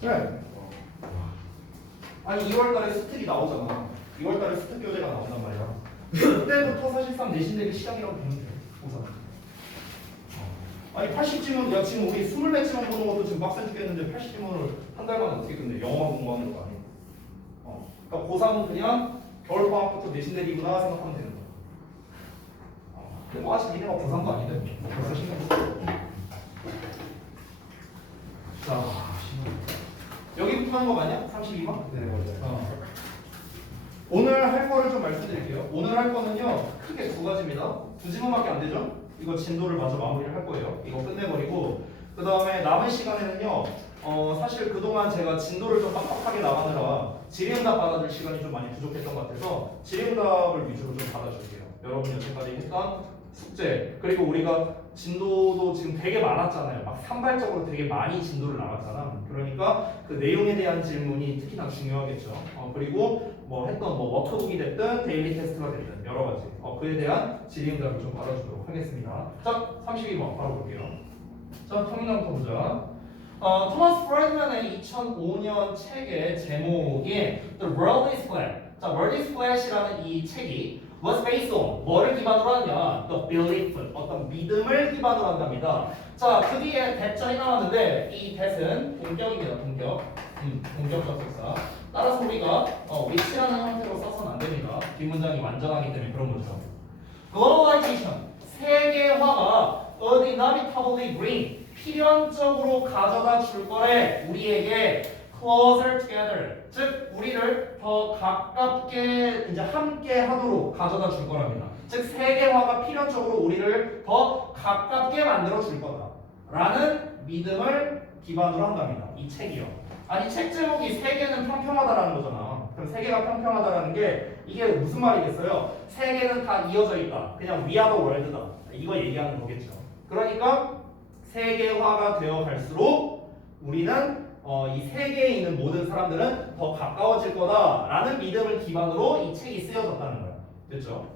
네. 아니 2월달에 수특이 나오잖아. 2월달에 수특 교재가 나온단 말이야. 그때부터 사실상 내신 대비 시작이라고 보면 돼. 우선. 아니 80지문, 야 지금 우리 20몇 지문 보는 것도 지금 빡세 죽겠는데 80지문을 한 달 만에 어떻게 끝내? 영어만 공부하는 것도 아니고. 그러니까 고3은 그냥 겨울방학부터 내신 대비구나 생각하면 되는 거야. 근데 뭐 아직 니네가 고3도 아닌데 벌써 신경 써. 자, 여기부터 하는 거 맞냐? 32번? 네, 맞아요. 오늘 할 거를 좀 말씀드릴게요. 오늘 할 거는요 크게 두 가지입니다. 두 지문밖에 안 되죠? 이거 진도를 마저 마무리를 할 거예요. 이거 끝내버리고 그 다음에 남은 시간에는요 사실 그동안 제가 진도를 좀 빡빡하게 나가느라 질의응답 받아줄 시간이 좀 많이 부족했던 것 같아서 질의응답을 위주로 좀 받아줄게요. 여러분이 여태까지 했던 숙제 그리고 우리가 진도도 지금 되게 많았잖아요. 막 산발적으로 되게 많이 진도를 나갔잖아. 그러니까 그 내용에 대한 질문이 특히나 중요하겠죠. 그리고 뭐 했던 뭐 워크북이 됐든 데일리 테스트가 됐든 여러 가지 그에 대한 질의응답을 좀 받아주도록 하겠습니다. 자, 32번 바로 볼게요. 자, 평균부터 보자. 토마스 프라이드만의 2005년 책의 제목이 The World is Flat. 자, World is Flat이라는 이 책이 was based on 뭐를 기반으로 하냐? The belief, 어떤 믿음을 기반으로 한답니다. 자, 그 뒤에 대절이 나왔는데 이 대은 동격입니다. 동격. 동격 접속사. 따라서 우리가 which라는 형태로 써서는 안 됩니다. 뒷문장이 완전하기 때문에 그런 거죠. Globalization, 세계화가 inevitably bring, 필연적으로 가져다 줄 거래 우리에게 closer together, 즉 우리를 더 가깝게 이제 함께 하도록 가져다 줄 거랍니다. 즉 세계화가 필연적으로 우리를 더 가깝게 만들어 줄 거다라는 믿음을 기반으로 한답니다. 이 책이요. 아니 책 제목이 세계는 평평하다라는 거잖아. 그럼 세계가 평평하다라는 게 이게 무슨 말이겠어요? 세계는 다 이어져 있다. 그냥 we are the world다. 이거 얘기하는 거겠죠. 그러니까 세계화가 되어 갈수록 우리는 이 세계에 있는 모든 사람들은 더 가까워질 거다라는 믿음을 기반으로 이 책이 쓰여졌다는 거야. 됐죠?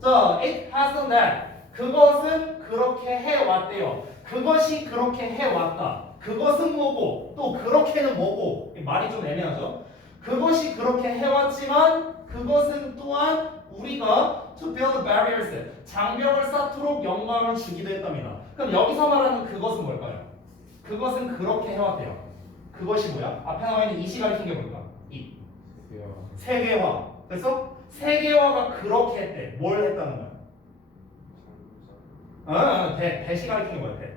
자, it has done that. 그것은 그렇게 해왔대요. 그것이 그렇게 해왔다. 그것은 뭐고 또 그렇게는 뭐고 말이 좀 애매하죠? 그것이 그렇게 해왔지만 그것은 또한 우리가 to build barriers, 장벽을 쌓도록 영감을 주기도 했답니다. 그럼 여기서 말하는 그것은 뭘까요? 그것은 그렇게 해왔대요. 그것이 뭐야? 앞에 나와 있는 이시 가리킨 게 뭘까? 이 세계화. 그래서 세계화가 그렇게 했대. 뭘 했다는 거야? 대시 가리킨 게 뭐야? 대.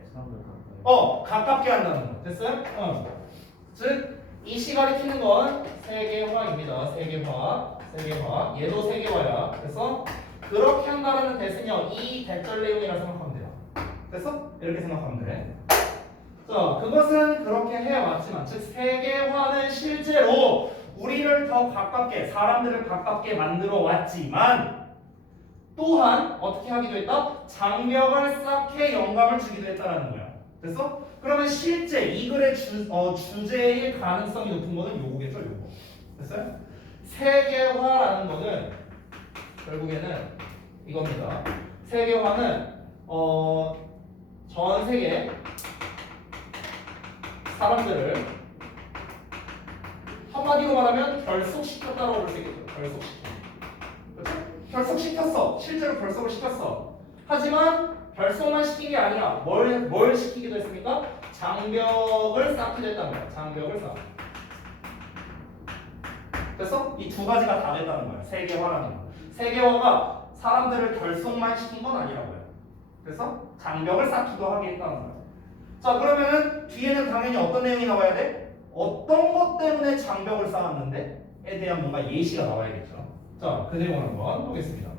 가깝게 한다는 거. 됐어요? 즉 이시 가리키는 건 세계화입니다. 세계화. 얘도 세계화야. 그래서 그렇게 한다는 대신요 이 대절 내용이라 생각하면 돼요. 됐어? 이렇게 생각하면 돼. 자, 그것은 그렇게 해왔지만, 즉 세계화는 실제로 우리를 더 가깝게, 사람들을 가깝게 만들어 왔지만 또한 어떻게 하기도 했다? 장벽을 쌓게 영감을 주기도 했다라는 거야. 됐어? 그러면 실제 이 글의 주제일 가능성이 높은 거는 요거겠죠, 요거. 됐어요? 세계화라는 거는 결국에는 이겁니다. 세계화는 전 세계 사람들을 한마디로 말하면 결속시켰다고 볼 수 있겠죠. 결속시켜. 그렇죠? 결속시켰어. 실제로 결속을 시켰어. 하지만 결속만 시킨 게 아니라 뭘 시키기도 했습니까? 장벽을 쌓기도 했다는 거야. 장벽을 쌓. 그래서 이 두 가지가 다 됐다는 거야. 세계화라는 거. 세계화가 사람들을 결속만 시킨 건 아니라고요. 그래서 장벽을 쌓기도 하겠다는 거야. 자, 그러면은 뒤에는 당연히 어떤 내용이 나와야 돼? 어떤 것 때문에 장벽을 쌓았는데?에 대한 뭔가 예시가 나와야겠죠. 자, 그 내용을 한번 보겠습니다.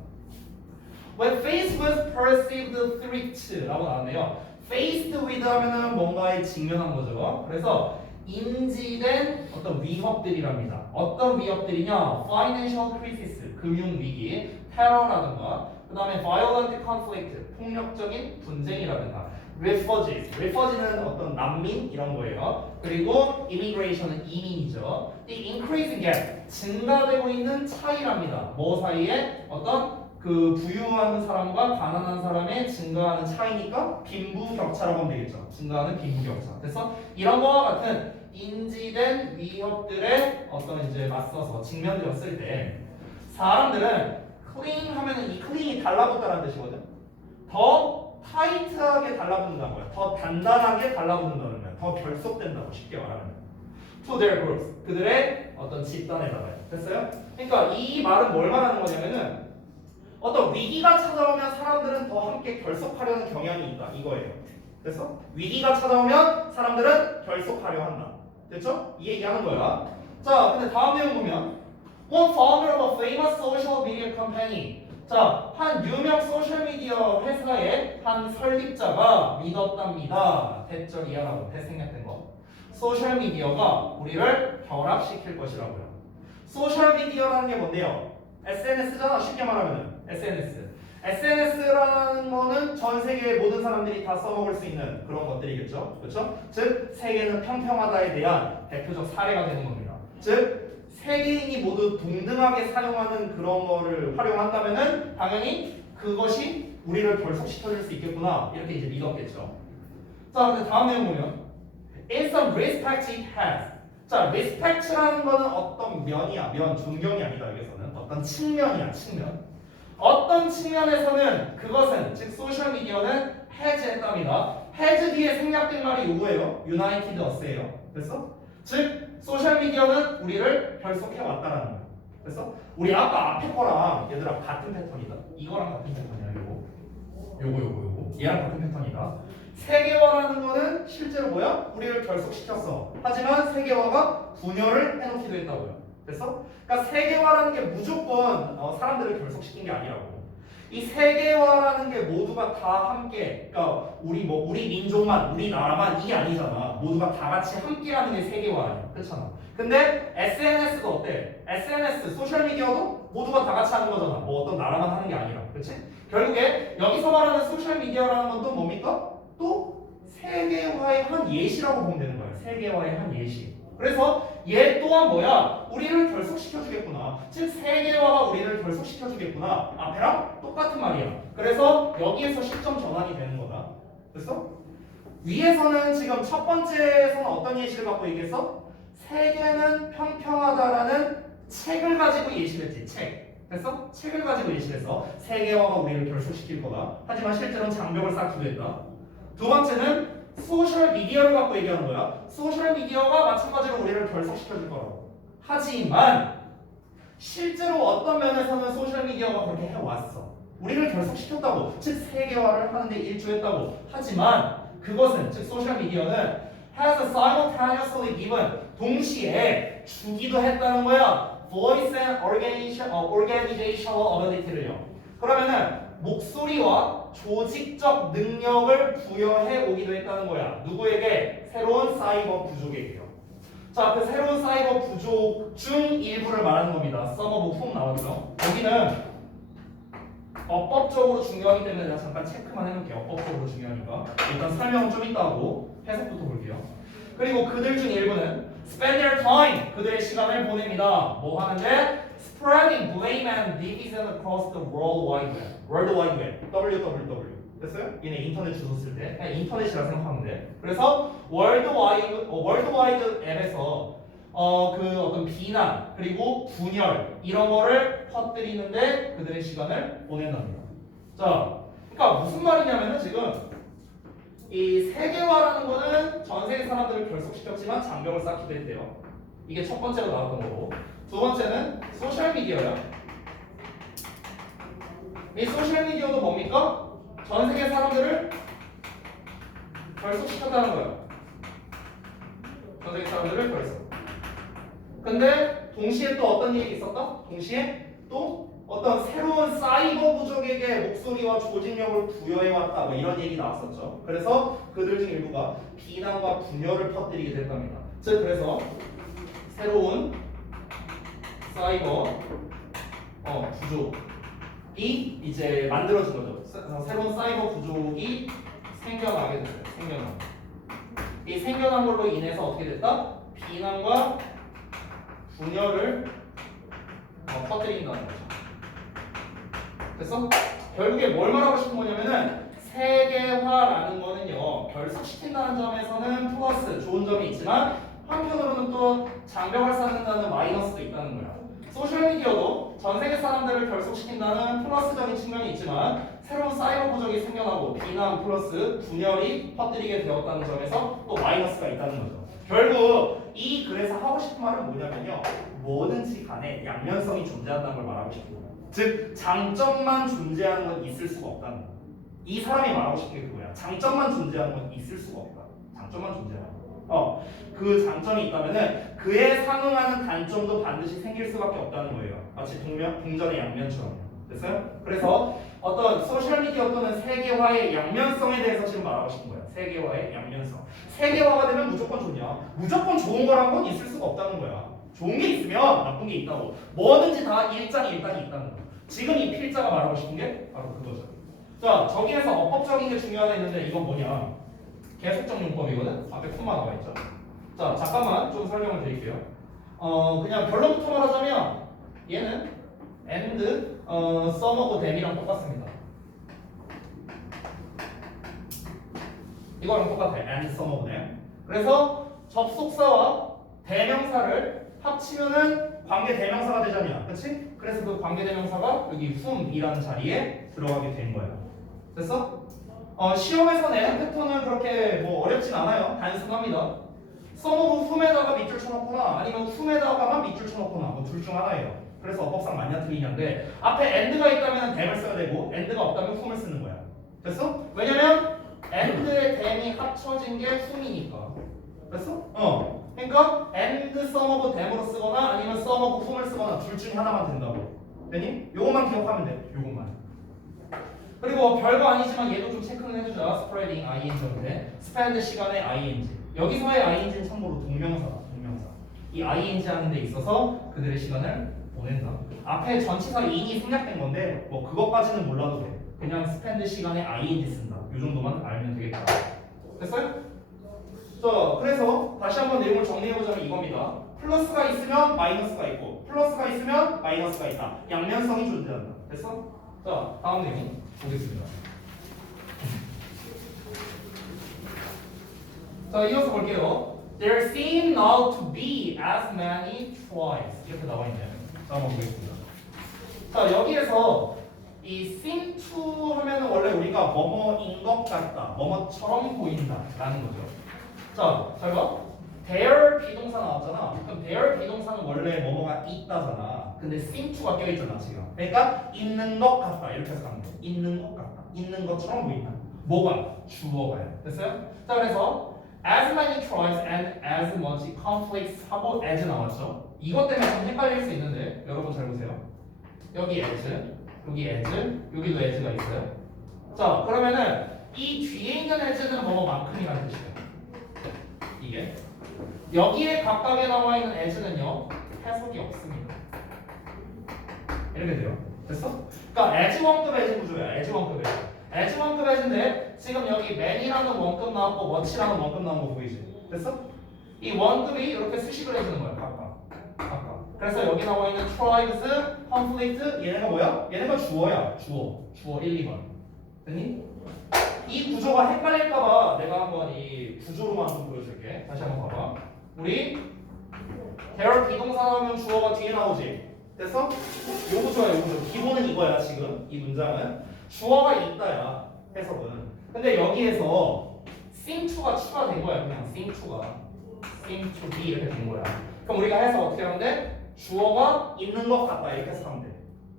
When faced with perceived threat라고 나왔네요. faced with 하면은 뭔가에 직면한 거죠. 그래서 인지된 어떤 위협들이랍니다. 어떤 위협들이냐? Financial crisis, 금융위기, 테러라든가, 그 다음에 violent conflict, 폭력적인 분쟁이라든가, refugee는 어떤 난민 이런 거예요. 그리고 immigration은 이민이죠. 이 increasing gap, 증가되고 있는 차이랍니다. 뭐 사이에? 어떤 그 부유한 사람과 가난한 사람의 증가하는 차이니까 빈부격차라고 하면 되겠죠. 증가하는 빈부격차. 그래서 이런 거와 같은 인지된 위협들에 어떤 이제 맞서서 직면되었을 때 사람들은 클링 하면은 이 클링이 달라붙다라는 뜻이거든. 더 타이트하게 달라붙는다는 거야. 더 단단하게 달라붙는다는 거야. 더 결속된다고 쉽게 말하면. To their groups. 그들의 어떤 집단에다가요. 됐어요? 그러니까 이 말은 뭘 말하는 거냐면은 어떤 위기가 찾아오면 사람들은 더 함께 결속하려는 경향이 있다. 이거예요. 됐어? 위기가 찾아오면 사람들은 결속하려 한다. 됐죠? 이 얘기하는 거야. 자, 근데 다음 내용 보면 One founder of a famous social media company. 자, 한 유명 소셜미디어 회사의 한 설립자가 믿었답니다. 대절 이하라고 대생략된 거. 소셜미디어가 우리를 결합시킬 것이라고요. 소셜미디어라는 게 뭔데요? SNS잖아. 쉽게 말하면 SNS. SNS라는 거는 전 세계의 모든 사람들이 다 써먹을 수 있는 그런 것들이겠죠. 그렇죠? 즉 세계는 평평하다에 대한 대표적 사례가 되는 겁니다. 즉 세계인이 모두 동등하게 사용하는 그런 거를 활용한다면은 당연히 그것이 우리를 결속시켜줄 수 있겠구나 이렇게 이제 믿었겠죠. 자, 근데 다음 내용 보면 In some respects it has. 자, respect라는 거는 어떤 면이야. 면, 존경이 아니다. 여기서는 어떤 측면이야. 측면. 어떤 측면에서는 그것은 즉 소셜미디어는 has 했답니다. has 뒤에 생략된 말이 요거예요. United Us예요. 됐어? 즉 소셜미디어는 우리를 결속해 왔다라는 거야. 됐어? 우리 아까 앞에 거랑 얘들아 같은 패턴이다. 이거랑 같은 패턴이야. 요거 얘랑 같은 패턴이다. 세계화라는 거는 실제로 뭐야? 우리를 결속시켰어. 하지만 세계화가 분열을 해놓기도 했다고요. 됐어? 그러니까 세계화라는 게 무조건 사람들을 결속시킨 게 아니라고. 이 세계화라는 게 모두가 다 함께, 그러니까 우리 민족만, 우리 나라만 이게 아니잖아. 모두가 다 같이 함께하는 게 세계화 아니야. 그렇잖아. 근데 SNS도 어때? SNS, 소셜미디어도 모두가 다 같이 하는 거잖아. 뭐 어떤 나라만 하는 게 아니라. 그렇지? 결국에 여기서 말하는 소셜미디어라는 건 또 뭡니까? 또 세계화의 한 예시라고 보면 되는 거예요. 세계화의 한 예시. 그래서 얘 또한 뭐야? 우리를 결속시켜주겠구나. 즉 세계화가 우리를 결속시켜주겠구나. 앞에랑 똑같은 말이야. 그래서 여기에서 시점 전환이 되는 거다. 됐어? 위에서는 지금 첫 번째에서는 어떤 예시를 갖고 얘기했어? 세계는 평평하다라는 책을 가지고 예시를 했지. 책. 됐어? 책을 가지고 예시해서 세계화가 우리를 결속시킬 거다. 하지만 실제로는 장벽을 쌓기도 했다. 두 번째는 소셜 미디어를 갖고 얘기하는 거야. 소셜 미디어가 마찬가지로 우리를 결속시켜줄 거라고. 하지만 실제로 어떤 면에서는 소셜 미디어가 그렇게 해왔어. 우리를 결속시켰다고. 즉 세계화를 하는데 일조했다고. 하지만 그것은 즉 소셜 미디어는 has simultaneously given 동시에 주기도 했다는 거야. voice and organizational ability를요. 그러면은 목소리와 조직적 능력을 부여해 오기도 했다는 거야. 누구에게? 새로운 사이버 부족에게요. 자, 그 새로운 사이버 부족 중 일부를 말하는 겁니다. some of whom 나왔죠. 여기는 어법적으로 중요하기 때문에 내가 잠깐 체크만 해놓을게요. 어법적으로 중요하니까. 일단 설명은 좀 이따 하고 해석부터 볼게요. 그리고 그들 중 일부는 spend their time, 그들의 시간을 보냅니다. 뭐 하는데? Spreading blame and division across the World Wide Web. World Wide Web. www. 됐어요? 얘네 인터넷 주소 쓸 때 그냥 인터넷이라 생각하면 돼. 그래서 월드와이드 앱에서 그 어떤 비난 그리고 분열 이런 거를 퍼뜨리는데 그들의 시간을 보낸답니다. 자, 그러니까 무슨 말이냐면은 지금 이 세계화라는 거는 전 세계 사람들을 결속시켰지만 장벽을 쌓기도 했대요. 이게 첫 번째로 나왔던 거고. 두 번째는 소셜미디어야. 이 소셜미디어도 뭡니까? 전 세계 사람들을 결속시켰다는 거야. 전 세계 사람들을 결속. 근데 동시에 또 어떤 일이 있었다? 동시에 또 어떤 새로운 사이버 부족에게 목소리와 조직력을 부여해왔다. 뭐 이런 얘기 나왔었죠. 그래서 그들 중 일부가 비난과 분열을 퍼뜨리게 될 겁니다. 즉 그래서 새로운 사이버 부족이 이제 만들어진 거죠. 새로운 사이버 부족이 생겨나게 됐어요. 이 생겨난 걸로 인해서 어떻게 됐다? 비난과 분열을 퍼뜨린다는 거죠. 됐어? 결국에 뭘 말하고 싶은 거냐면은 세계화라는 거는요 결속시킨다는 점에서는 플러스 좋은 점이 있지만 한편으로는 또 장벽을 쌓는다는 마이너스도 있다는 거야. 소셜미디어도 전 세계 사람들을 결속시킨다는 플러스적인 측면이 있지만 새로운 사이버 부족이 생겨나고 비난 플러스 분열이 퍼뜨리게 되었다는 점에서 또 마이너스가 있다는 거죠. 결국 이 글에서 하고 싶은 말은 뭐냐면요 뭐든지 간에 양면성이 존재한다는 걸 말하고 싶은 거야. 즉 장점만 존재하는 건 있을 수가 없다는 거야. 이 사람이 말하고 싶은 게 그거야. 장점만 존재하는 건 있을 수가 없다. 장점만 존재하는 거. 그 장점이 있다면은 그에 상응하는 단점도 반드시 생길 수밖에 없다는 거예요. 마치 동전의 양면처럼. 됐어요? 그래서 어떤 소셜미디어 또는 세계화의 양면성에 대해서 지금 말하고 싶은 거야. 세계화의 양면성. 세계화가 되면 무조건 좋냐? 무조건 좋은 거란 건 있을 수가 없다는 거야. 좋은 게 있으면 나쁜 게 있다고. 뭐든지 다 일장일단이 있다는 거. 지금 이 필자가 말하고 싶은 게 바로 그거죠. 자, 저기에서 어법적인 게 중요하다 했는데 이건 뭐냐? 계속적 용법이거든? 앞에 콤마 나와 있죠. 자, 잠깐만 좀 설명을 드릴게요. 그냥 결론부터 말하자면 얘는 and, some of them이랑 똑같습니다. 이거랑 똑같아. and some of them. 그래서 접속사와 대명사를 합치면은 관계 대명사가 되잖냐. 그렇지? 그래서 그 관계 대명사가 여기 whom이라는 자리에 들어가게 된 거예요. 됐어? 시험에서 내는 패턴은 그렇게 뭐 어렵진 않아요. 단순합니다. some of whom에다가 밑줄 쳐놓거나 아니면 whom에다가만 밑줄 쳐놓거나 뭐 둘 중 하나예요. 그래서 어법상 맞냐 틀리냐인데 앞에 and가 있다면 then을 써야 되고 and가 없다면 whom을 쓰는 거야. 됐어? 왜냐면 and의 then이 합쳐진 게 whom이니까. 됐어? 그러니까 and some of them으로 쓰거나 아니면 some of whom을 쓰거나 둘 중에 하나만 된다고. 되니? 요것만 기억하면 돼. 요것만. 그리고 별거 아니지만 얘도 좀 체크는 해주자. spreading ing인데 spend 시간에 ing. 여기서의 ing는 참고로 동명사다. 동명사. 이 ing 하는 데 있어서 그들의 시간을 보낸다. 앞에 전치사 in이 생략된 건데 뭐 그것까지는 몰라도 돼. 그냥 spend 시간에 ing 쓴다. 요 정도만 알면 되겠다. 됐어요? 자, 그래서 다시 한번 내용을 정리해보자면 이겁니다. 플러스가 있으면 마이너스가 있고 플러스가 있으면 마이너스가 있다. 양면성이 존재한다. 됐어? 자, 다음 내용 보겠습니다. 자, 이어서 볼게요. There seem now to be as many tries. 이렇게 나와 있네요. 자, 한번 보겠습니다. 자, 여기에서 이 seem to 하면은 원래 우리가 뭐뭐인 것 같다, 뭐뭐처럼 보인다 라는 거죠. 자, 잘 봐. there 비동사 나왔잖아. 그럼 there 비동사는 원래 뭐뭐가 있다잖아. 근데 seem to가 껴있잖아 지금. 그러니까 있는 것 같다 이렇게 해서 가면 돼. 있는 것 같다. 있는 것처럼 보인다. 뭐가? 주어가요. 됐어요? 자, 그래서 as many tries and as much conflicts 하고 as 나왔죠. 이것 때문에 좀 헷갈릴 수 있는데 여러분 잘 보세요. 여기 as, 여기 as, 여기도 as가 있어요. 자, 그러면은 이 뒤에 있는 as는 뭐뭐만큼이라는 뜻이에요. 이게 여기에 각각에 나와 있는 as는요 해석이 없습니다. 이렇게 돼요. 됐어? 그러니까 as 원급 as 구조야. as 원급 as. as 원급 as인데 지금 여기 man이라는 원급 나왔고 much라는 원급 나온 거 보이지? 됐어? 이 원급이 이렇게 수식을 해주는 거야. 각각. 그래서 여기 나와 있는 tribes, conflict 얘네가 뭐야? 얘네가 주어야. 주어 1, 2번. 됐니? 이 구조가 헷갈릴까봐 내가 한번 이 구조로만 좀 보여줄게. 다시 한번 봐봐. 우리 there 비동사 나오면 주어가 뒤에 나오지. 됐어? 요 구조야, 요 구조. 기본은 이거야 지금. 이 문장은 주어가 있다야. 해석은. 근데 여기에서 seem to가 추가된 거야. 그냥 seem to가 seem to be 이렇게 된 거야. 그럼 우리가 해석 어떻게 하면 돼? 주어가 있는 것 같다 이렇게 해석하면 돼.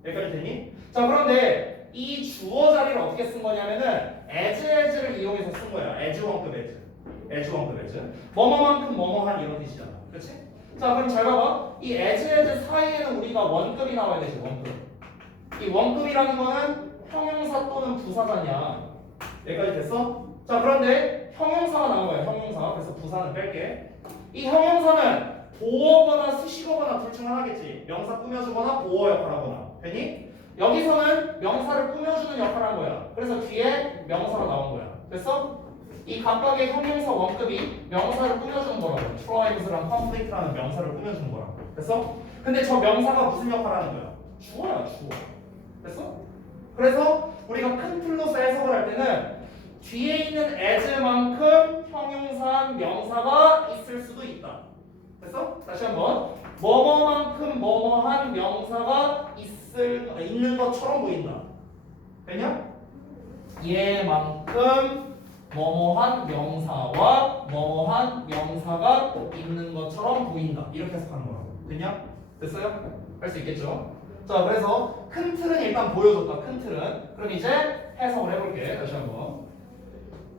여기까지 되니? 자, 그런데 이 주어 자리를 어떻게 쓴 거냐면은 as를 이용해서 쓴 거야. as 원급 as 뭐뭐만큼 뭐뭐한 이런 뜻이잖아. 그렇지? 자, 그럼 잘 봐봐. 이 as 사이에는 우리가 원급이 나와야 되지. 원급. 이 원급이라는 거는 형용사 또는 부사잖냐. 여기까지 됐어? 자, 그런데 형용사가 나온 거야. 형용사. 그래서 부사는 뺄게. 이 형용사는 보어거나 수식어거나 둘 중 하나겠지. 명사 꾸며주거나 보어 역할하거나. 되니? 여기서는 명사를 꾸며주는 역할을 한 거야. 그래서 뒤에 명사가 나온 거야. 됐어? 이 각각의 형용사 원급이 명사를 꾸며주는 거라고. tribes랑 conflict라는 명사를 꾸며주는 거라고. 됐어? 근데 저 명사가 무슨 역할을 하는 거야? 주어야, 주어. 됐어? 그래서 우리가 큰 틀로서 해석을 할 때는 뒤에 있는 as만큼 형용사 명사가 있을 수도 있다. 됐어? 다시 한번 뭐뭐만큼 뭐뭐한 명사가 있는 것처럼 보인다. 됐냐? 얘만큼 뭐뭐한 명사와 뭐뭐한 명사가 있는 것처럼 보인다. 이렇게 해석하는 거라고. 됐냐? 됐어요? 할 수 있겠죠? 자, 그래서 큰 틀은 일단 보여줬다. 큰 틀은. 그럼 이제 해석을 해볼게. 다시 한번.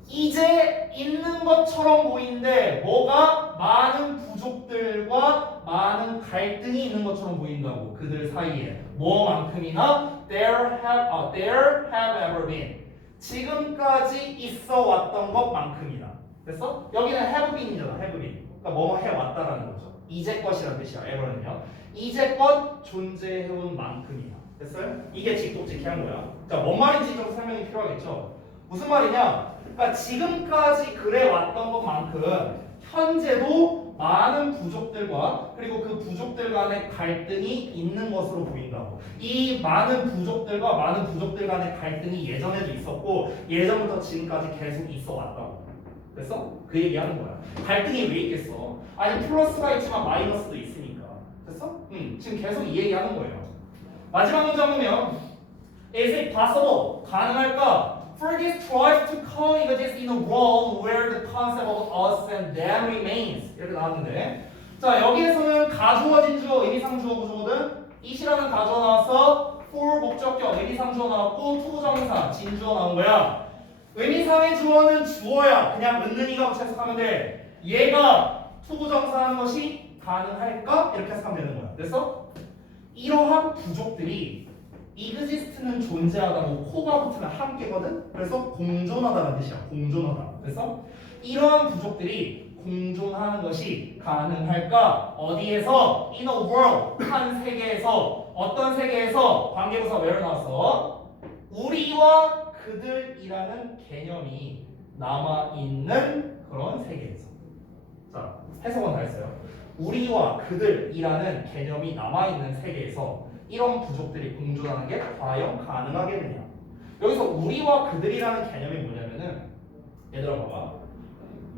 이제 있는 것처럼 보이는데 뭐가 많은 부족들과 많은 갈등이 있는 것처럼 보인다고. 그들 사이에 뭐만큼이나 there have ever been. 지금까지 있어 왔던 것만큼이나. 됐어? 여기는 have been이잖아. have been. 그러니까 뭐뭐 해왔다라는 거죠. 이제껏이라는 뜻이야. ever는요. 이제껏 존재해온 만큼이나. 됐어요? 이게 직독직해한 거야. 자, 뭔 말인지 좀 설명이 필요하겠죠. 무슨 말이냐? 그러니까 지금까지 그래왔던 것만큼 현재도 많은 부족들과 그리고 그 부족들 간의 갈등이 있는 것으로 보인다고. 이 많은 부족들과 많은 부족들 간의 갈등이 예전에도 있었고 예전부터 지금까지 계속 있어 왔다고. 됐어? 그 얘기하는 거야. 갈등이 왜 있겠어? 아니 플러스가 있지만 마이너스도 있으니까. 됐어? 지금 계속 이 얘기하는 거예요. 마지막 문장 보면 Is it possible? 가능할까? For this tries to coexist in a world where the concept of us and them remains. 이렇게 나왔는데, 자 여기에서는 가주어진 주어, 의미상 주어 구조거든. it이라는 가주어 나왔어. for 목적격, 의미상 주어 나왔고 투부정사, 진주어 나온 거야. 의미상의 주어는 주어야. 그냥 은는이가 붙여 해석하면 돼. 얘가 투부정사하는 것이 가능할까? 이렇게 해석하면 되는 거야. 됐어? 이러한 부족들이 exist는 존재하다고 코가 붙으면 함께거든. 그래서 공존하다는 뜻이야. 공존하다. 그래서 이러한 부족들이 공존하는 것이 가능할까? 어디에서? In a world. 한 세계에서. 어떤 세계에서? 관계부사 where 나왔어? 우리와 그들이라는 개념이 남아있는 그런 세계에서. 자, 해석은 다 했어요. 우리와 그들이라는 개념이 남아있는 세계에서 이런 부족들이 공존하는 게 과연 가능하겠느냐. 여기서 우리와 그들이라는 개념이 뭐냐면은 얘들아 봐봐.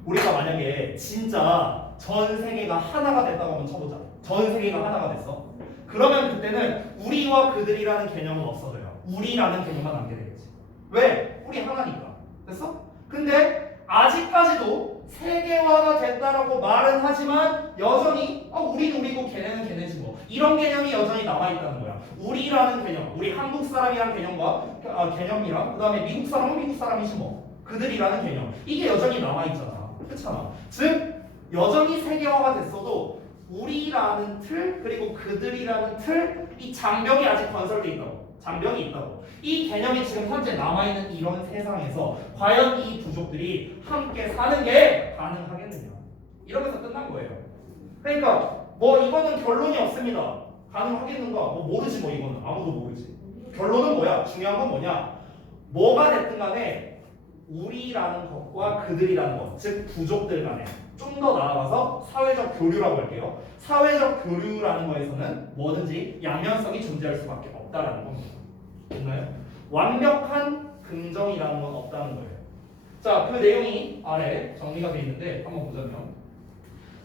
우리가 만약에 진짜 전 세계가 하나가 됐다고 한번 쳐보자. 전 세계가 하나가 됐어. 그러면 그때는 우리와 그들이라는 개념은 없어져요. 우리라는 개념만 남게 되겠지. 왜? 우리 하나니까. 됐어? 근데 아직까지도 세계화가 됐다라고 말은 하지만 여전히 우리는 우리고 걔네는 걔네지 뭐 이런 개념이 여전히 남아있다는 거야. 우리라는 개념, 우리 한국 사람이라는 개념과 개념이랑 그 다음에 미국 사람은 미국 사람이지 뭐 그들이라는 개념 이게 여전히 남아있잖아. 그렇잖아. 즉 여전히 세계화가 됐어도 우리라는 틀 그리고 그들이라는 틀 이 장벽이 아직 건설돼 있다고. 장벽이 있다고. 이 개념이 지금 현재 남아있는 이런 세상에서 과연 이 부족들이 함께 사는 게 가능하겠느냐. 이러면서 끝난 거예요. 그러니까 뭐 이거는 결론이 없습니다. 가능하겠는가? 뭐 모르지 뭐 이거는. 아무도 모르지. 결론은 뭐야? 중요한 건 뭐냐? 뭐가 됐든 간에 우리라는 것과 그들이라는 것, 즉 부족들 간에 좀 더 나아가서 사회적 교류라고 할게요. 사회적 교류라는 거에서는 뭐든지 양면성이 존재할 수밖에 없다라는 겁니다. 됐나요? 완벽한 긍정이라는 건 없다는 거예요. 자, 그 내용이 아래 정리가 되어 있는데 한번 보자면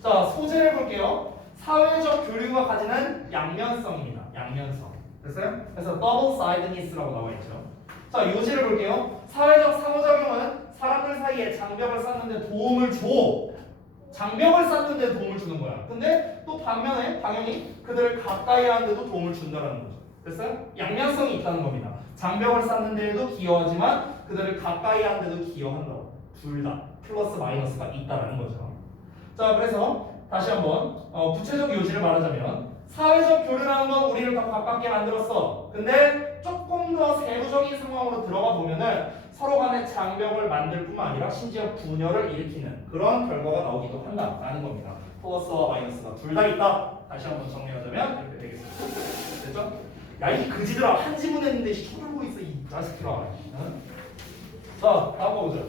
자, 소재를 볼게요. 사회적 교류가 가지는 양면성입니다. 양면성. 됐어요? 그래서 double sidedness라고 나와 있죠. 자, 요지를 볼게요. 사회적 상호작용은 사람들 사이에 장벽을 쌓는 데 도움을 줘. 장벽을 쌓는 데 도움을 주는 거야. 근데 또 반면에 당연히 그들을 가까이 하는 데도 도움을 준다는 거죠. 됐어요? 양면성이 있다는 겁니다. 장벽을 쌓는 데에도 기여하지만 그들을 가까이 하는 데도 기여한다고. 둘 다 플러스 마이너스가 있다는 거죠. 자, 그래서 다시 한번 구체적 요지를 말하자면 사회적 교류라는 건 우리를 더 가깝게 만들었어. 근데 조금 더 세부적인 상황으로 들어가 보면은 서로 간의 장벽을 만들 뿐만 아니라 심지어 분열을 일으키는 그런 결과가 나오기도 한다라는 겁니다. 플러스와 마이너스가 둘 다 있다. 다시 한번 정리하자면 이렇게 되겠습니다. 됐죠? 야, 이 그지들아 한 지문 했는데 쳐들고 있어 이 자식들아. 응? 자, 다음 거 보자.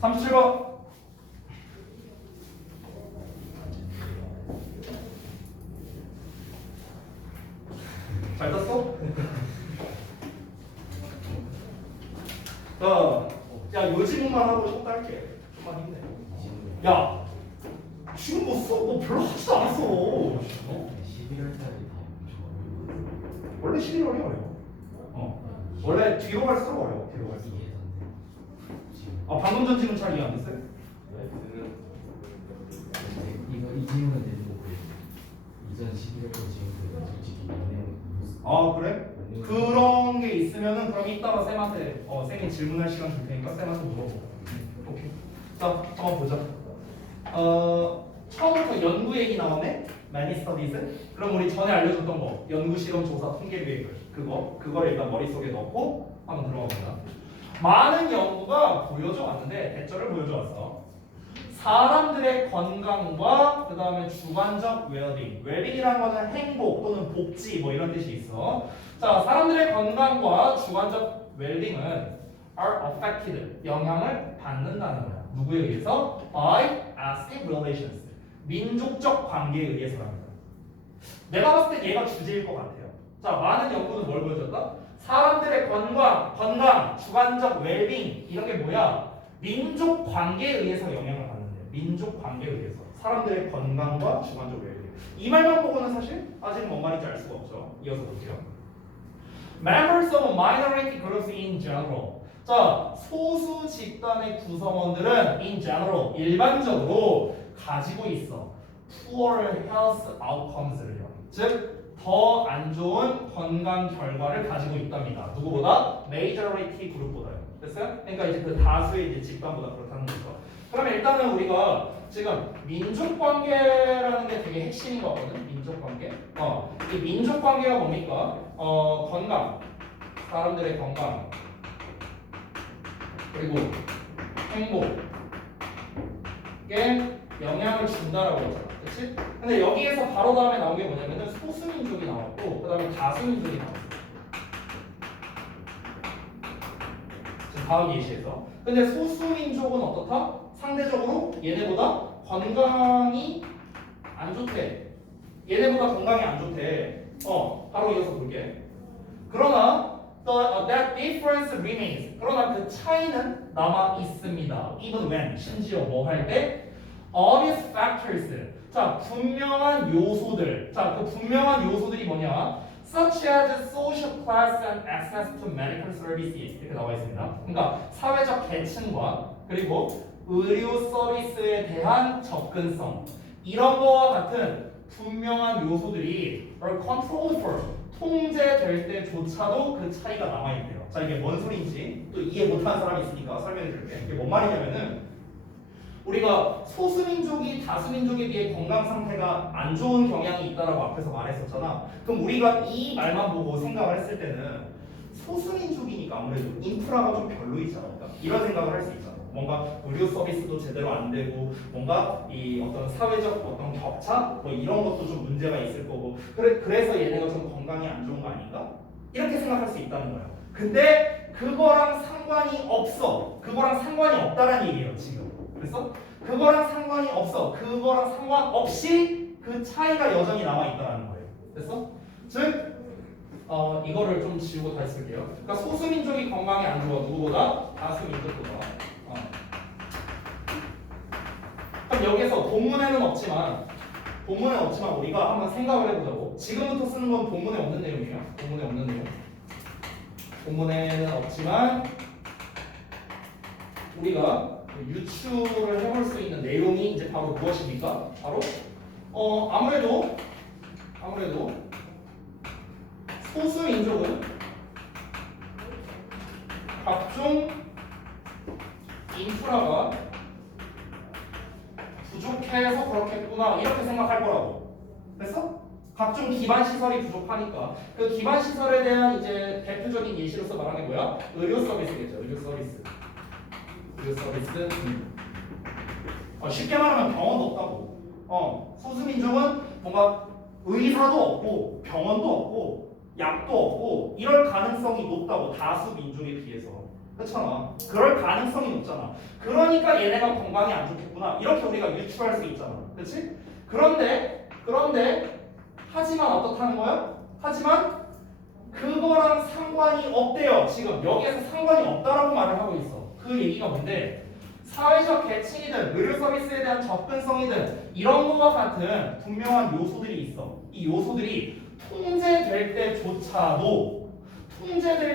37번. 잘 떴어? 의지문만 하고 쳤다 할게. 좀만 힘내. 야, 지금 뭐 별로 하지도 않았어. 11월달이 다 엄청 원래 11월이 어려워. 원래 뒤로 갈수록 어려워. 뒤로 갈수록. 방금 전 질문 잘 이해 안 됐어요? 이거 이 질문은 되는 거고요. 이전 11월 질문은 솔직히 그래? 그런 게 있으면은 그럼 이따가 쌤한테 쌤이 질문할 시간 줄 테니까 쌤한테 물어보고. 오케이. 자, 한번 보자. 처음부터 연구 얘기 나오네. Many studies. 그럼 우리 전에 알려줬던 거 연구 실험 조사 통계 계획을 그걸 일단 머릿속에 넣고 한번 들어가 보자. 많은 연구가 보여줘 왔는데 대처를 보여줘 왔어. 사람들의 건강과 그 다음에 주관적 웰빙. 웰빙이라는 거는 행복 또는 복지 뭐 이런 뜻이 있어. 자, 사람들의 건강과 주관적 웰빙은 are affected. 영향을 받는다는 거야. 누구에 의해서? By ethnic relations. 민족적 관계에 의해서랍니다. 내가 봤을 때 얘가 주제일 것 같아요. 자, 많은 연구는 뭘 보여줬다? 사람들의 건강, 주관적 웰빙 이런 게 뭐야? 민족 관계에 의해서 영향을 받는데 민족 관계에 의해서 사람들의 건강과 주관적 웰빙. 이 말만 보고는 사실 아직은 뭔 말인지 알 수가 없죠. 이어서 볼게요. Members of minority groups in general. 자, 소수 집단의 구성원들은 in general 일반적으로 가지고 있어 poor health outcomes를요. 즉 더 안 좋은 건강 결과를 가지고 있답니다. 누구보다? majority 그룹보다요. 됐어요? 그러니까 이제 그 다수의 이제 집단보다 그렇다는 거죠. 그러면 일단은 우리가 지금 민족관계라는 게 되게 핵심인 거거든. 민족관계. 이 민족관계가 뭡니까? 건강, 사람들의 건강, 그리고 행복에 영향을 준다라고 했잖아. 그치? 근데 여기에서 바로 다음에 나온 게 뭐냐면은 소수민족이 나왔고 그 다음에 다수민족이 나왔어. 지금 다음 예시에서. 근데 소수민족은 어떻다? 상대적으로 얘네보다 건강이 안 좋대. 얘네보다 건강이 안 좋대. 바로 이어서 볼게. 그러나 that difference remains. 그러나 그 차이는 남아 있습니다. Even when 심지어 뭐 할 때? Obvious factors. 자, 분명한 요소들. 자, 그 분명한 요소들이 뭐냐? Such as social class and access to medical services 이렇게 나와 있습니다. 그러니까 사회적 계층과 그리고 의료 서비스에 대한 접근성 이런 거와 같은 분명한 요소들이 are controlled for 통제될 때조차도 그 차이가 남아 있대요. 자, 이게 뭔 소리인지 또 이해 못하는 사람이 있으니까 설명해 줄게. 이게 뭔 말이냐면은 우리가 소수민족이 다수민족에 비해 건강 상태가 안 좋은 경향이 있다라고 앞에서 말했었잖아. 그럼 우리가 이 말만 보고 생각을 했을 때는 소수민족이니까 아무래도 인프라가 좀 별로이잖아. 이런 생각을 할 수 있잖아. 뭔가 의료 서비스도 제대로 안 되고 뭔가 이 어떤 사회적 어떤 격차 뭐 이런 것도 좀 문제가 있을 거고 그래서 얘네가 좀 건강이 안 좋은 거 아닌가? 이렇게 생각할 수 있다는 거예요. 근데 그거랑 상관이 없어. 그거랑 상관이 없다는 얘기예요 지금. 그래서 그거랑 상관이 없어. 그거랑 상관없이 그 차이가 여전히 남아 있다는 거예요. 됐어? 즉 이거를 좀 지우고 다시 쓸게요. 그러니까 소수민족이 건강이 안 좋아. 누구보다? 다수민족보다. 그럼 여기서 본문에는 없지만 우리가 한번 생각을 해보자고. 지금부터 쓰는 건 본문에 없는 내용이에요. 본문에 없는 내용. 본문에는 없지만 우리가 유추를 해볼 수 있는 내용이 이제 바로 무엇입니까? 바로 아무래도 소수 민족은 각종 인프라가 부족해서 그렇겠구나 이렇게 생각할 거라고. 그래서 각종 기반 시설이 부족하니까 그 기반 시설에 대한 이제 대표적인 예시로서 말하는 게 뭐야? 의료 서비스겠죠. 의료 서비스. 쉽게 말하면 병원도 없다고. 소수민족은 뭔가 의사도 없고 병원도 없고 약도 없고 이럴 가능성이 높다고. 다수민족에 비해서. 그렇잖아. 그럴 가능성이 높잖아. 그러니까 얘네가 건강이 안 좋겠구나 이렇게 우리가 유추할 수 있잖아. 그렇지? 그런데 하지만 어떻다는 거야? 하지만 그거랑 상관이 없대요. 지금 여기에서 상관이 없다라고 말을 하고 있어. 그 그 얘기가 뭔데 사회적 계층이든 의료 서비스에 대한 접근성이든 이런 거와 같은 분명한 요소들이 있어. 이 요소들이 통제될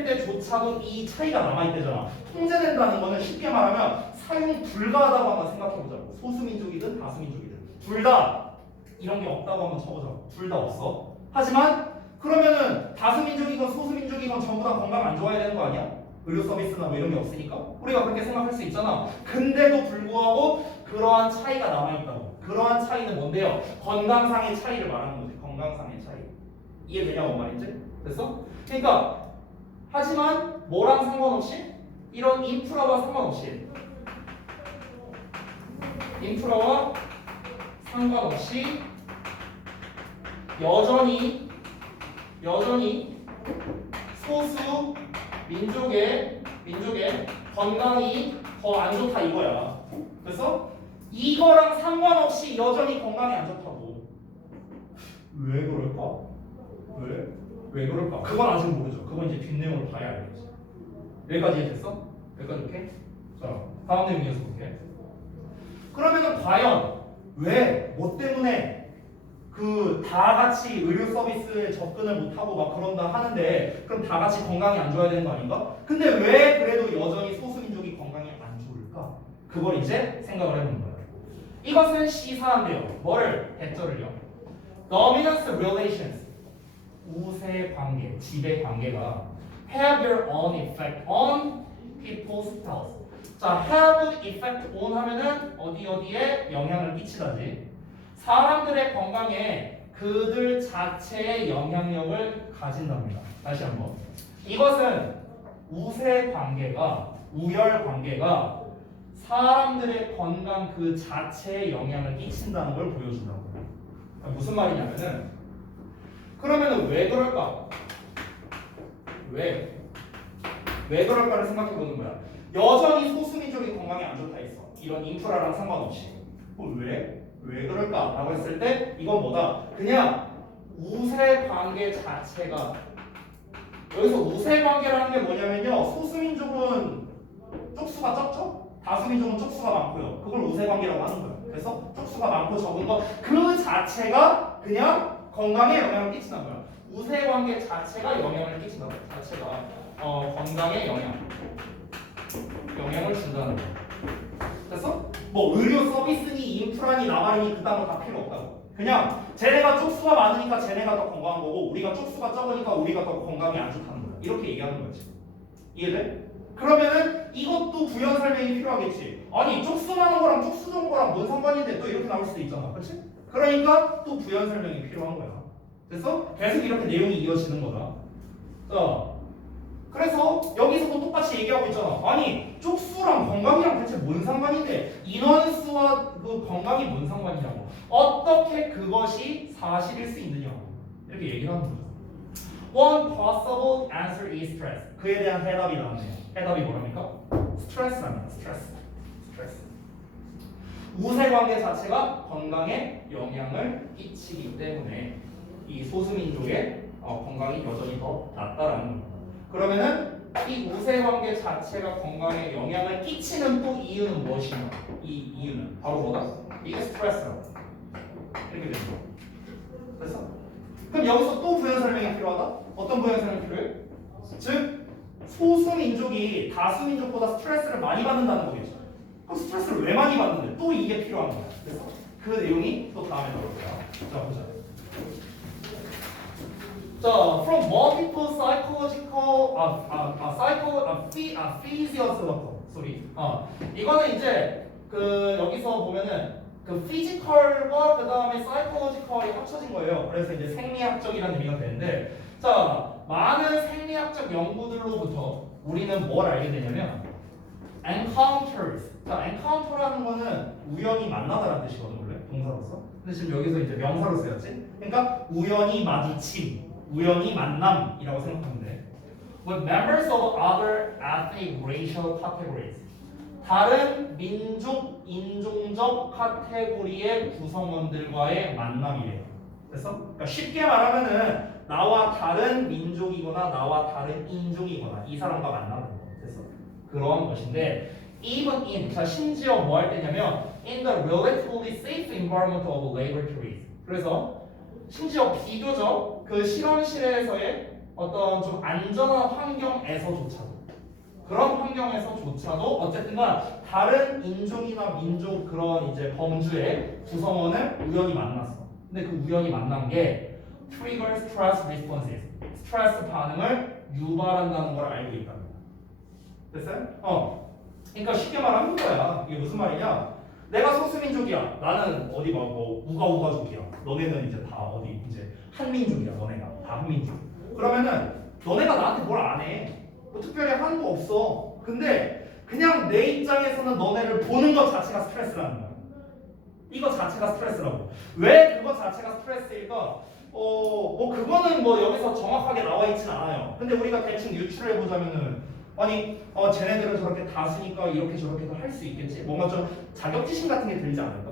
때조차도 이 차이가 남아있대잖아. 통제된다는 거는 쉽게 말하면 사용 불가하다고 한번 생각해보자고. 소수민족이든 다수민족이든 둘 다 이런 게 없다고 한번 쳐보자고. 둘 다 없어. 하지만 그러면은 다수민족이건 소수민족이건 전부 다 건강 안 좋아야 되는 거 아니야? 의료 서비스나 뭐 이런 게 없으니까 우리가 그렇게 생각할 수 있잖아. 근데도 불구하고 그러한 차이가 남아있다고. 그러한 차이는 뭔데요? 건강상의 차이를 말하는 거지. 건강상의 차이. 이해되냐 뭔 말인지? 됐어? 그러니까 하지만 뭐랑 상관없이 이런 인프라와 상관없이 여전히 소수 민족의 건강이 더 안 좋다 이거야. 그래서 이거랑 상관없이 여전히 건강이 안 좋다고. 왜 그럴까? 왜 그럴까? 그건 아직 모르죠. 그건 이제 뒷내용을 봐야 알겠지. 여기까지 이해됐어? 여기까지 오케이? 자, 다음 내용 이어서 볼게. 그러면은 과연 뭐 때문에 그 다 같이 의료 서비스에 접근을 못하고 막 그런다 하는데 그럼 다 같이 건강이 안 좋아야 되는 거 아닌가? 근데 왜 그래도 여전히 소수민족이 건강이 안 좋을까? 그걸 이제 생각을 해보는 거야. 이것은 시사한데요. 뭐를? 대절을요. Dominance relations 우세 관계, 지배 관계가 have their own effect on people's health. 자, have effect on 하면은 어디에 영향을 끼치다지. 사람들의 건강에 그들 자체의 영향력을 가진답니다. 다시 한번. 이것은 우세 관계가, 우열 관계가 사람들의 건강 그 자체에 영향을 끼친다는 걸 보여준다고요. 무슨 말이냐면은 그러면은 왜 그럴까? 왜 그럴까를 생각해 보는 거야. 여전히 소수민족이 건강이 안 좋다 했어. 이런 인프라랑 상관없이. 왜 그럴까라고 했을 때 이건 뭐다? 그냥 우세 관계 자체가 여기서 우세 관계라는 게 뭐냐면요. 소수민족은 쪽수가 적죠? 다수민족은 쪽수가 많고요. 그걸 우세 관계라고 하는 거예요. 그래서 쪽수가 많고 적은 거 그 자체가 그냥 건강에 영향을 끼친다는 거야. 우세 관계 자체가 영향을 끼친다는 거야. 자체가 건강에 영향을 준다는 거야. 그래서 뭐 의료 서비스니 인프라니 나발이니 그딴 거 다 필요 없다고. 그냥 쟤네가 쪽수가 많으니까 쟤네가 더 건강한 거고 우리가 쪽수가 적으니까 우리가 더 건강이 안 좋다는 거야. 이렇게 얘기하는 거지. 이해돼? 그러면은 이것도 부연 설명이 필요하겠지. 아니 쪽수 많은 거랑 쪽수 적은 거랑 뭔 상관인데 또 이렇게 나올 수도 있잖아. 그렇지? 그러니까 또 부연 설명이 필요한 거야. 그래서 계속 이렇게 내용이 이어지는 거다. 그래서 여기서도 똑같이 얘기하고 있잖아. 아니 쪽수랑 건강이랑 대체 뭔 상관인데 인원수와 그 건강이 뭔 상관이냐고. 어떻게 그것이 사실일 수 있느냐고. 이렇게 얘기를 하는 거죠. One possible answer is stress. 그에 대한 해답이 나왔네요. 해답이 뭐랍니까? 스트레스랍니다. 스트레스. 우세관계 자체가 건강에 영향을 끼치기 때문에 이 소수민족의 건강이 여전히 더 낫다라는 겁니다. 그러면은 이 우세관계 자체가 건강에 영향을 끼치는 또 이유는 무엇인가? 이 이유는 바로 뭐다? 이게 스트레스라고. 이렇게 됩니다. 그래서 그럼 여기서 또 부연 설명이 필요하다? 어떤 부연 설명이 필요해? 즉 소수민족이 다수민족보다 스트레스를 많이 받는다는 거겠죠. 그럼 스트레스를 왜 많이 받는데 또 이게 필요한 거야. 그래서 그 내용이 또 다음에 나올 거야. 자 보자. 자, from multiple physiological, sorry. 이거는 이제 그 여기서 보면은 그 피지컬과 그 다음에 사이콜로지컬이 합쳐진 거예요. 그래서 이제 생리학적이라는 의미가 되는데, 자, 많은 생리학적 연구들로부터 우리는 뭘 알게 되냐면 encounters. 자, encounter라는 거는 우연히 만나다라는 뜻이거든 원래 동사로서. 근데 지금 여기서 이제 명사로 쓰였지. 그러니까 우연히 마주침, 우연히 만남이라고 생각하면 돼. With members of other ethnic racial categories. 다른 민족, 인종적 카테고리의 구성원들과의 만남이래요. 그래서 그러니까 쉽게 말하면은 나와 다른 민족이거나 나와 다른 인종이거나 이 사람과 만나는 거. 그래서 그러한 것인데 even in 자 심지어 뭐 할 때냐면 in the relatively safe environment of laboratories. 그래서 심지어 비교적 그 실험실에서의 어떤 좀 안전한 환경에서조차도 그런 환경에서조차도 어쨌든간 다른 인종이나 민족 그런 이제 범주의 구성원을 우연히 만났어. 근데 그 우연히 만난 게 trigger stress responses, 스트레스 반응을 유발한다는 걸 알고 있답니다. 됐어요? 그러니까 쉽게 말하면 이거야. 이게 무슨 말이냐? 내가 소수민족이야. 나는 어디 뭐 우가우가족이야. 너네는 이제 다 어디 이제 한민족이야. 너네가 다 한민족. 그러면은 너네가 나한테 뭘 안 해. 뭐 특별히 하는 거 없어. 근데 그냥 내 입장에서는 너네를 보는 것 자체가 스트레스라는 거야. 이거 자체가 스트레스라고. 왜 그거 자체가 스트레스일까? 뭐 그거는 뭐 여기서 정확하게 나와 있진 않아요. 근데 우리가 대충 유추를 해보자면은 아니 쟤네들은 저렇게 다수니까 이렇게 저렇게도 할 수 있겠지. 뭔가 좀 자격지심 같은 게 들지 않을까?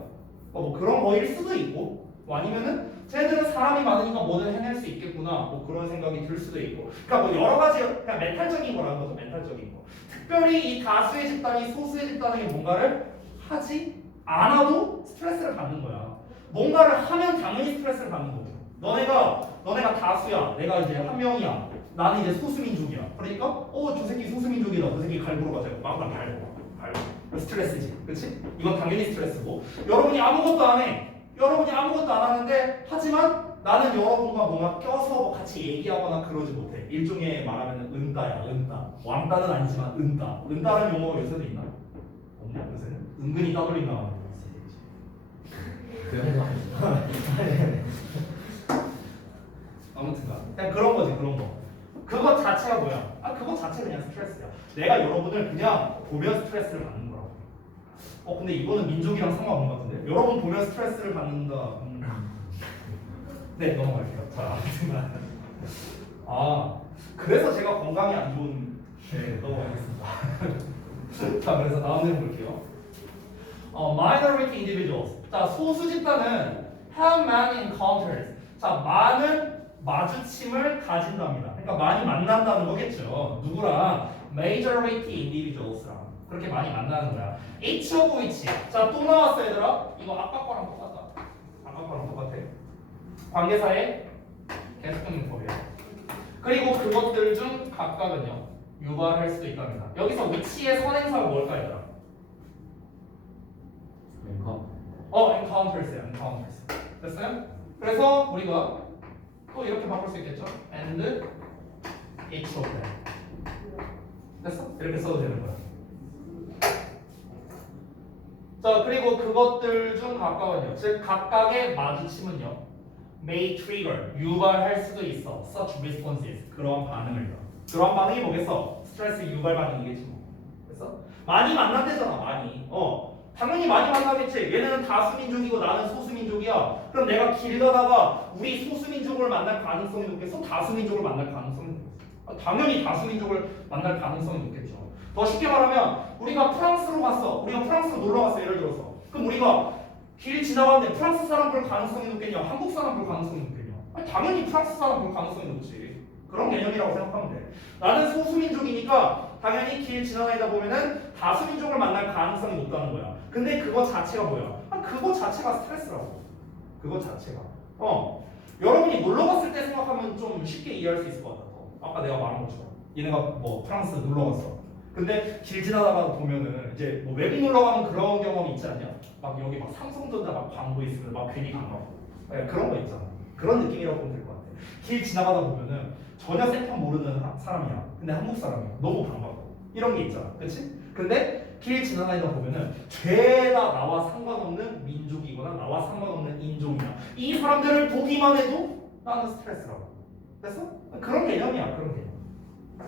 뭐 그런 거일 수도 있고, 뭐 아니면은 쟤네들은 사람이 많으니까 뭐든 해낼 수 있겠구나. 뭐 그런 생각이 들 수도 있고. 그러니까 뭐 여러 가지 그냥 멘탈적인 거라는 거죠. 멘탈적인 거. 특별히 이 다수의 집단이 소수의 집단에게 뭔가를 하지 않아도 스트레스를 받는 거야. 뭔가를 하면 당연히 스트레스를 받는 거죠. 너네가 다수야. 내가 이제 한 명이야. 나는 이제 소수민족이야. 그러니까 저 새끼 소수민족이다. 저 새끼 갈구러 가자. 막 갈고. 스트레스지. 그렇지? 이건 당연히 스트레스고. 여러분이 아무것도 안 해. 여러분이 아무것도 안 하는데 하지만 나는 여러분과 뭔가 껴서 같이 얘기하거나 그러지 못해. 일종의 말하면 은따야. 은따. 왕따는 아니지만 은따. 은따라는 용어가 요새도 있나? 없냐? 요새는? 은근히 따돌린다. 아무튼가 그냥 그런 거지. 그런 거. 그거 자체가 뭐야? 그거 자체 그냥 스트레스야. 내가 여러분을 그냥 보면 스트레스를 받는 거라고. 근데 이거는 민족이랑 상관없는 것 같은데? 여러분 보면 스트레스를 받는다. 네, 넘어갈게요. 자, 그래서 제가 건강이 안 좋은. 네, 넘어가겠습니다. 자, 그래서 다음 내용 볼게요. Minority individuals. 자, 소수 집단은 have many encounters. 자, 많은 마주침을 가진답니다. 그러니까 많이 만난다는 거겠죠. 누구랑? Majority individuals랑 그렇게 많이 만나는 거야. H of which. 자, 또 나왔어 얘들아. 이거 아까 거랑 똑같다. 아까 거랑 똑같아. 관계사의 계속적용법이에요. 그리고 그것들 중 각각은요 유발할 수도 있답니다. 여기서 which의 선행사가 뭘까 얘들아? encounters예요. encounters. 됐어요? 그래서 우리가 또 이렇게 바꿀 수 있겠죠? and each of them. 됐어? 이렇게 써도 되는 거야. 자, 그리고 그것들 중 각각은요. 즉 각각의 마주침은요. may trigger, 유발할 수도 있어. such responses, 그런 반응을요. 그런 반응이 뭐겠어? 스트레스 유발 반응이겠지 뭐. 그래서 많이 만난대잖아. 많이. 당연히 많이 만나겠지. 얘네는 다수민족이고 나는 소수민족이야. 그럼 내가 길 가다가 우리 소수민족을 만날 가능성이 높겠어? 다수민족을 만날 가능성이 높겠어? 당연히 다수민족을 만날 가능성이 높겠죠. 더 쉽게 말하면 우리가 프랑스로 갔어. 우리가 프랑스로 놀러 갔어. 예를 들어서. 그럼 우리가 길 지나갔는데 프랑스 사람 볼 가능성이 높겠냐? 한국 사람 볼 가능성이 높겠냐? 당연히 프랑스 사람 볼 가능성이 높지. 그런 개념이라고 생각하면 돼. 나는 소수민족이니까 당연히 길 지나다니다 보면은 다수민족을 만날 가능성이 높다는 거야. 근데 그거 자체가 뭐야? 그거 자체가 스트레스라고. 그거 자체가. 여러분이 놀러 갔을 때 생각하면 좀 쉽게 이해할 수 있을 것 같아. 아까 내가 말한 것처럼. 얘네가 뭐 프랑스 놀러 갔어. 근데 길 지나다가 보면은 이제 뭐 외국 놀러 가면 그런 경험이 있지 않냐? 막 여기 막 삼성전자 막 광고 있으면 막 괜히 반가워. 그런 거 있잖아. 그런 느낌이라고 보면 될 것 같아. 길 지나가다 보면은 전혀 생판 모르는 사람이야. 근데 한국 사람이야. 너무 반가워. 이런 게 있잖아. 그치? 근데 길 지나다니다 보면은 죄다 나와 상관없는 민족이거나 나와 상관없는 인종이야. 이 사람들을 보기만 해도 나는 스트레스라고. 됐어? 그런 개념이야. 그런 개념.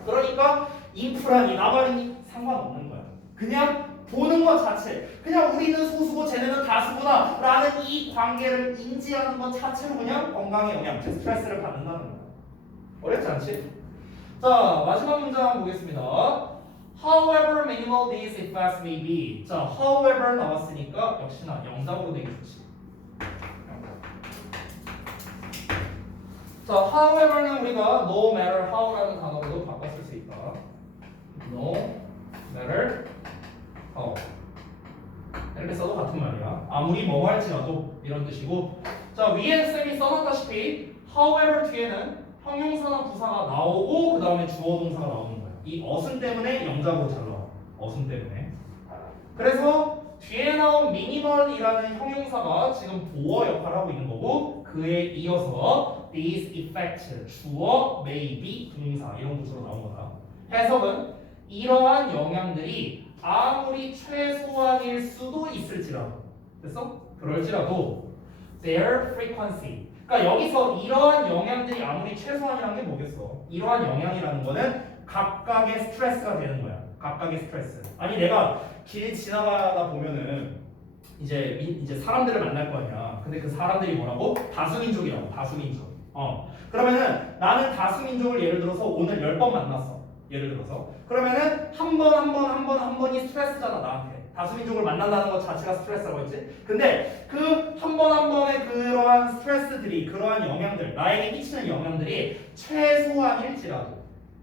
그러니까 인프라니 나발이니 상관없는 거야. 그냥 보는 것 자체, 그냥 우리는 소수고 쟤네는 다수구나 라는 이 관계를 인지하는 것 자체로 그냥 건강에 영향, 즉 스트레스를 받는다는 거야. 어렵지 않지? 자, 마지막 문장 보겠습니다. However minimal these effects may be. 자, however 나왔으니까 역시나 영장으로 되기 좋지. 자, however는 우리가 no matter how라는 단어로도 바꿔 쓸 수 있다. No matter 이렇게 써도 같은 말이야. 아무리 뭐뭐 할지라도 이런 뜻이고. 자, 위에 쌤이 써놨다시피 however 뒤에는 형용사나 부사가 나오고 그 다음에 주어 동사가 나오는 거야. 이 어순 때문에 영작으로 잘 나와. 어순 때문에. 그래서 뒤에 나온 minimal이라는 형용사가 지금 보어 역할을 하고 있는 거고 그에 이어서 these effects 주어, may be 동사 이런 구조로 나온 거다. 해석은 이러한 영향들이 아무리 최소한일 수도 있을지라도 됐어? 그럴지라도 their frequency 그러니까 여기서 이러한 영향들이 아무리 최소한이라는 게 뭐겠어? 이러한 영향이라는 거는 각각의 스트레스가 되는 거야. 각각의 스트레스. 아니 내가 길 지나가다 보면은 이제 사람들을 만날 거 아니야. 근데 그 사람들이 뭐라고? 다수민족이라고. 다수민족. 그러면은 나는 다수민족을 예를 들어서 오늘 10번 만났어. 예를 들어서. 그러면은 한 번이 스트레스잖아 나한테. 다수민족을 만난다는 것 자체가 스트레스라고 했지. 근데 그 한 번 한 번의 그러한 스트레스들이 그러한 영향들 나에게 끼치는 영향들이 최소한일지라도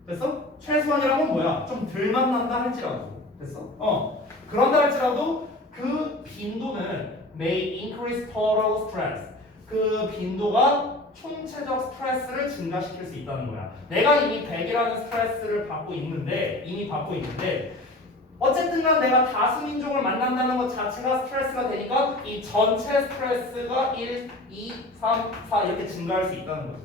됐어? 최소한이라면 뭐야? 좀 덜 만난다 할지라도 됐어? 그런다 할지라도 그 빈도는 may increase total stress 그 빈도가 총체적 스트레스를 증가시킬 수 있다는 거야. 내가 이미 100이라는 스트레스를 받고 있는데 어쨌든 간 내가 다수민족을 만난다는 것 자체가 스트레스가 되니까 이 전체 스트레스가 1, 2, 3, 4 이렇게 증가할 수 있다는 거지.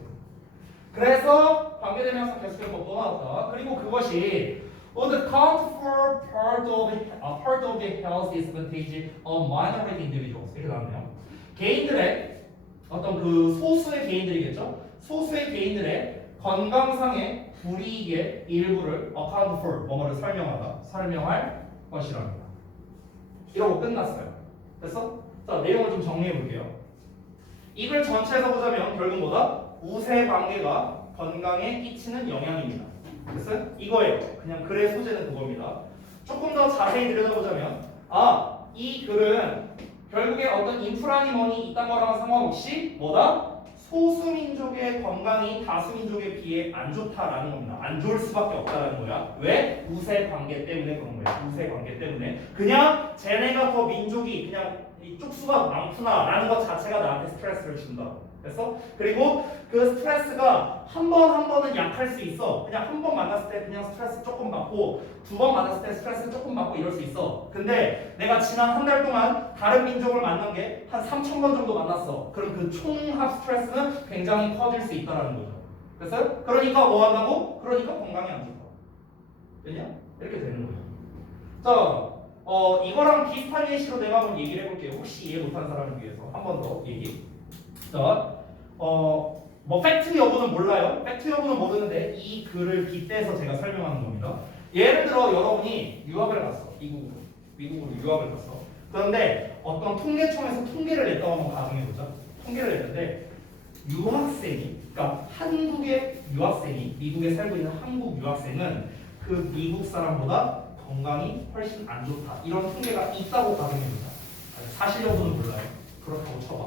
그래서 관계대명사 계속해서 나왔다. 그리고 그것이 the count for part of the health disadvantage of minority individuals 이렇게 나왔네요. 개인들의 어떤 그 소수의 개인들이겠죠. 소수의 개인들의 건강상의 불이익의 일부를 account for 뭐뭐를 설명할 것이랍니다. 이러고 끝났어요. 됐어? 자 내용을 좀 정리해 볼게요. 이걸 전체에서 보자면 결국 뭐다? 우세 관계가 건강에 끼치는 영향입니다. 됐어요? 이거예요. 그냥 글의 소재는 그겁니다. 조금 더 자세히 들여다보자면 이 글은 결국에 어떤 인프라니 뭐니 이딴 거랑 상관없이 뭐다? 소수민족의 건강이 다수민족에 비해 안 좋다라는 겁니다. 안 좋을 수밖에 없다라는 거야. 왜? 우세 관계 때문에 그런 거야. 우세 관계 때문에. 그냥 쟤네가 더 민족이 그냥 이 쪽수가 많구나라는 것 자체가 나한테 스트레스를 준다. 됐어? 그리고 그 스트레스가 한 번은 약할 수 있어. 그냥 한 번 만났을 때 그냥 스트레스 조금 받고 두 번 만났을 때 스트레스 조금 받고 이럴 수 있어. 근데 내가 지난 한 달 동안 다른 민족을 만난 게 한 3,000번 정도 만났어. 그럼 그 총합 스트레스는 굉장히 커질 수 있다는 거죠. 됐어요? 그러니까 뭐 한다고? 그러니까 건강이 안 좋다. 왜냐? 이렇게 되는 거죠. 자, 이거랑 비슷한 예시로 내가 한번 얘기를 해볼게요. 혹시 이해 못한 사람을 위해서 한 번 더 얘기. 자, 뭐 팩트 여부는 몰라요. 팩트 여부는 모르는데 이 글을 빗대서 제가 설명하는 겁니다. 예를 들어 여러분이 유학을 갔어. 미국으로 유학을 갔어. 그런데 어떤 통계청에서 통계를 냈다고 한번 가정해보자. 통계를 냈는데 유학생이, 그러니까 한국의 유학생이 미국에 살고 있는 한국 유학생은 그 미국 사람보다 건강이 훨씬 안 좋다. 이런 통계가 있다고 가정해보자. 사실 여부는 몰라요. 그렇다고 쳐봐.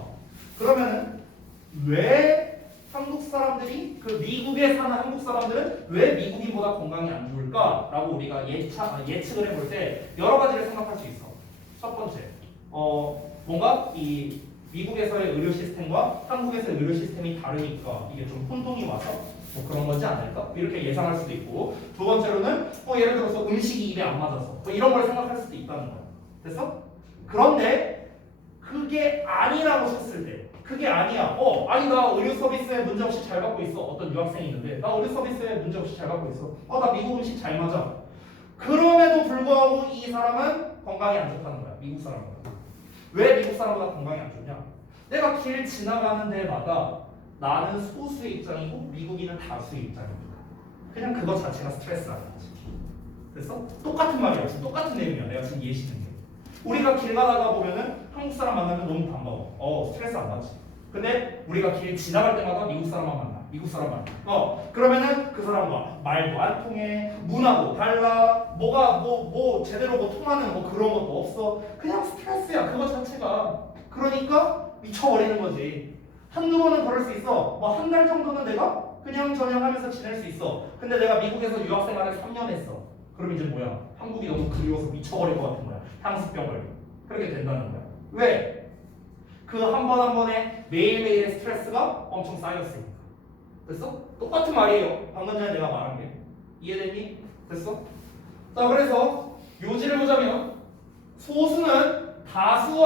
그러면은 왜 한국 사람들이 그 미국에 사는 한국 사람들은 왜 미국인보다 건강이 안 좋을까라고 우리가 예측을 해볼 때 여러 가지를 생각할 수 있어. 첫 번째, 뭔가 이 미국에서의 의료 시스템과 한국에서의 의료 시스템이 다르니까 이게 좀 혼동이 와서 뭐 그런 거지 않을까? 이렇게 예상할 수도 있고, 두 번째로는 예를 들어서 음식이 입에 안 맞아서 뭐 이런 걸 생각할 수도 있다는 거야. 됐어? 그런데 그게 아니라고 쳤을 때, 그게 아니야. 아니 나 의료 서비스에 문제 없이 잘 받고 있어. 어떤 유학생이 있는데 나 의료 서비스에 문제 없이 잘 받고 있어. 나 미국 음식 잘 맞아. 그럼에도 불구하고 이 사람은 건강이 안 좋다는 거야. 미국 사람보다. 왜 미국 사람보다 건강이 안 좋냐? 내가 길 지나가는 데마다 나는 소수의 입장이고 미국인은 다수의 입장입니다. 그냥 그거 자체가 스트레스라는 거지. 됐어? 똑같은 말이야. 지금 똑같은 내용이야. 내가 지금 예시는 게. 우리가 길 가다가 보면은 한국 사람 만나면 너무 반가워. 스트레스 안 받지. 근데 우리가 길 지나갈 때마다 미국 사람만 만나. 미국 사람 만나. 그러면은 그 사람과 말도 안 통해. 문화도 달라. 뭐 제대로 뭐 통하는 뭐 그런 것도 없어. 그냥 스트레스야. 그거 자체가. 그러니까 미쳐버리는 거지. 한두 번은 그럴 수 있어. 뭐 한 달 정도는 내가 그냥 저냥 하면서 지낼 수 있어. 근데 내가 미국에서 유학 생활을 3년 했어. 그럼 이제 뭐야? 한국이 너무 그리워서 미쳐버릴 것 같은 거야. 향수병 걸려. 그렇게 된다는 거야. 왜? 그 한 번 한 번에 매일매일의 스트레스가 엄청 쌓였으니까. 됐어? 똑같은 말이에요. 방금 전에 내가 말한 게. 이해됐니? 됐어? 자, 그래서 요지를 보자면 소수는 다수와의